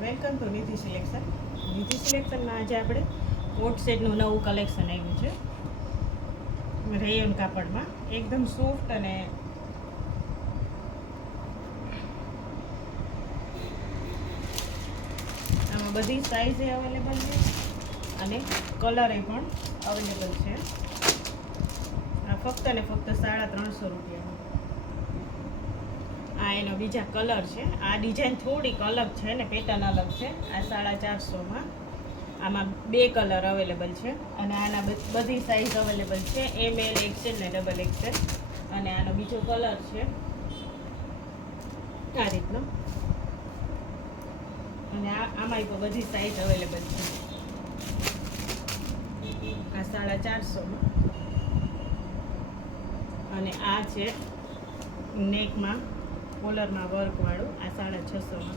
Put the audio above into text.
Welcome to Nidhi selection. Nidhi સિલેક્શનમાં આજે આપણે કોટ સેટનું નવું કલેક્શન આવ્યું છે રેયન કાપડમાં. એકદમ સોફ્ટ અને આમાં બધી સાઇઝ અવેલેબલ છે અને કલર પણ અવેલેબલ છે. આ ફક્ત ને ફક્ત 350 રૂપિયા. આ એનો બીજા કલર છે. આ ડિઝાઇન થોડીક અલગ છે ને પેટર્ન અલગ છે. આ 450માં આમાં 2 કલર અવેલેબલ છે અને આના બધી સાઇઝ અવેલેબલ છે, એમ એલ એક્સેલ ને ડબલ એક્સેલ. અને આનો બીજો કલર છે આ રીતનો, અને આમાં પણ બધી સાઇઝ અવેલેબલ છે. આ 450માં અને આ છે નેકમાં કોલરમાં વર્કવાળું, આ 650માં.